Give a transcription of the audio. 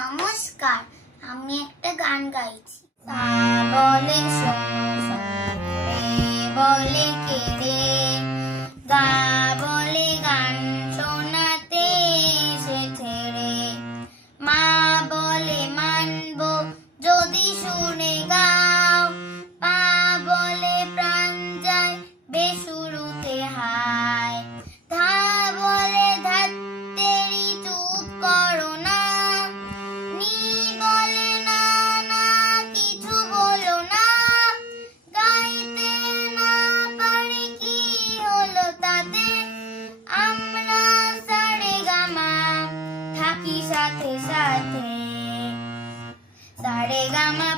নমস্কার, আমি একটা গান গাইছি। সা বলে শোনো, রে বলে কে রে, গা বলে গান শোনাতে এসেছে রে, মা বলে মানবো যদি শুনে গাও, পা বলে প্রাণ যায় বেসুরুতে হায়, ধা বলে ধাত্তেরি চুপ করো না, নি বলে না না কিছু বলো না, গাইতে না পারি কি হলো তাতে, আমরা সারে গামা থাকি সাথে সাথে, সারে গামা